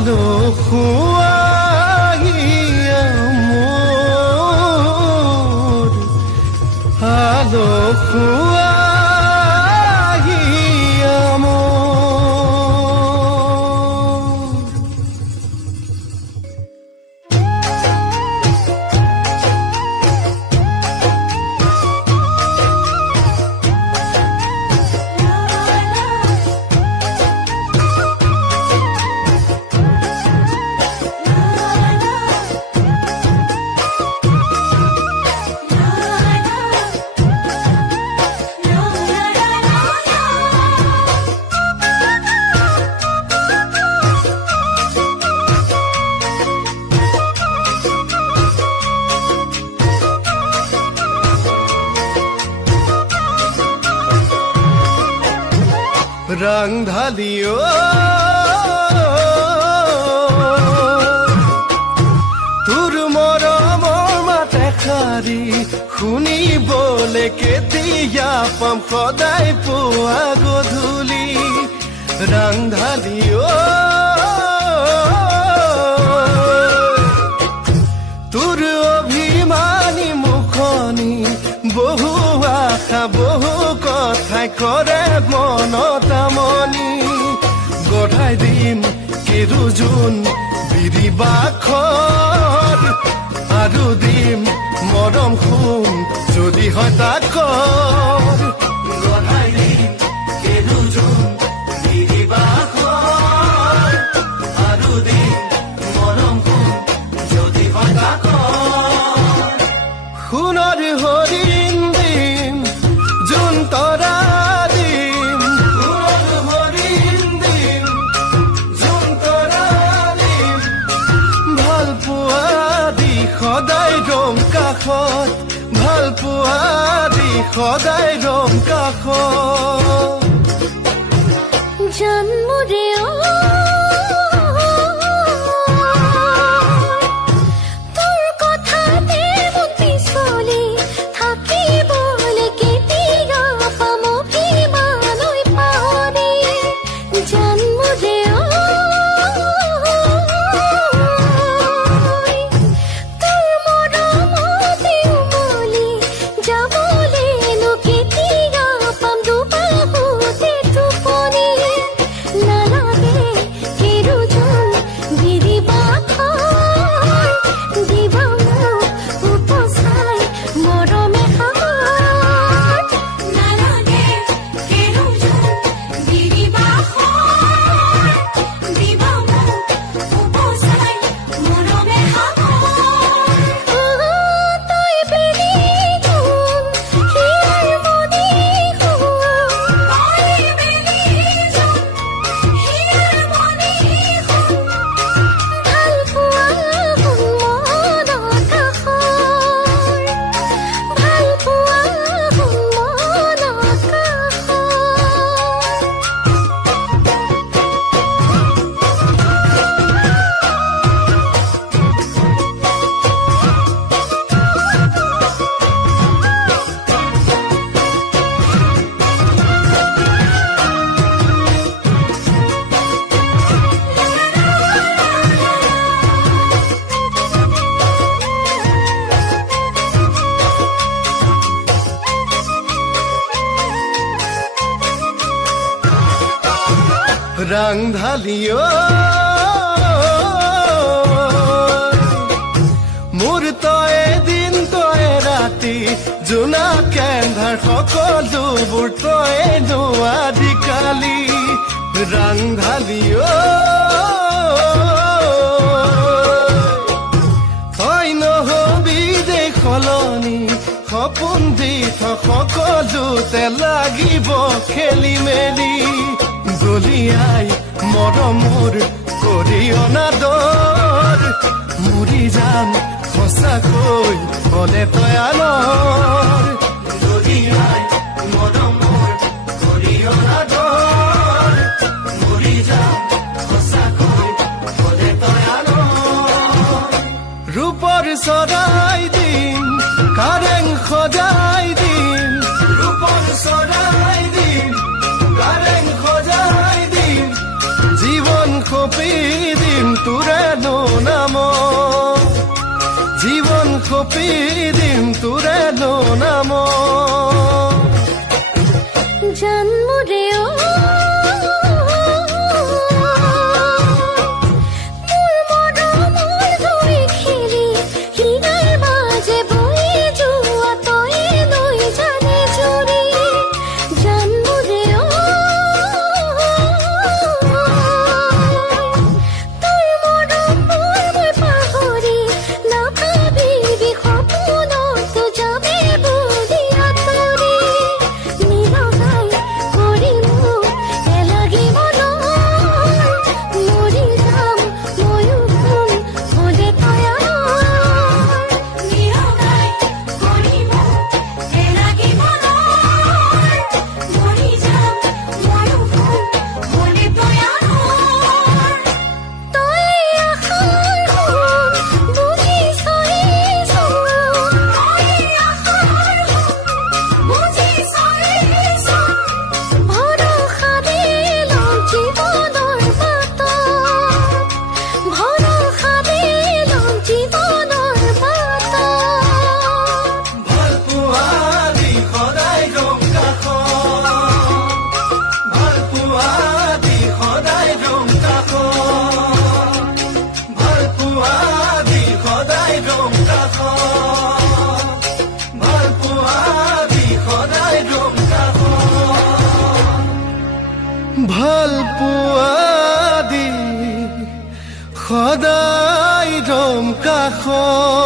হালো খুয়াইয়া মোৰ হালো খুয়াইয়া মোৰ ৰং ঢালিও তোৰ মৰমৰ মাতে শাৰী শুনিবলে কেতিয়া পাম সদায় পুৱা গধূলি ৰং ঢালিও তোৰ অভিমানী মুখনি বহু আশা বহু কথাই কৰে মনত আমনি গঢ়াই দিম কেৰুজোন বিৰি বাখৰ আৰু দিম মৰম সোণ যদি হয় তাকৰ গঢ়াই দিম কেৰুজোন বিৰি বাখৰ আৰু দিম মৰম সোণ যদি হয় তাকৰ সোণৰ হৰিণ দিম জোন তৰা দিম সোণৰ হৰিণ দিম জোন তৰা দিম ভাল পোৱা দি সদায় ৰম কাষত ভাল পোৱা দি সদায় ৰম কাষত জন্মৰে তোৰ কথাতে মোক পিছলি থাকিবলে কেতিয়া পাম কিমানৈ পাহৰি জন্মৰে তোৰ মৰমতে উমলি যাবলেনো কেতিয়া পাম দুবাহুতে টোপনি নালাগে কেৰুজোন বিৰি বাখৰ দিবা মোক উপচাই মৰমে সাগৰ নালাগে কেৰুজোন বিৰি বাখৰ দিবা মোক উপচাই মৰমে সাগৰ তই বেলি জোন হিয়াৰ মনি হুৱা তই বেলি জোন হিয়াৰ মনি হুৱা ভাল পোৱা মন কাষৰ ভাল পোৱা মন কাষৰ ৰং ঢালিও মোৰ তই দিন তই ৰাতি জোনা কেন্ধাৰ সকলোবোৰ তই নোৱাৰিকালি ৰং ঢালিও তই নহবি দে সলনি সপোন দি সকলোতে লাগিব খেলি মেলি দলিয়াই মৰমৰ কৰি অনাদৰ মৰি যাম সঁচাকৈ বলে তই আনৰ দলিয়াই মৰমৰ কৰি অনাদৰ মৰি যাম সঁচাকৈ বলে তই আনৰ ৰূপৰ চৰাই দিম কাৰেং সজাই দিম ৰূপৰ চৰাই দিম কাৰেং সজাই দিম জীৱন কপি দিম আকাশত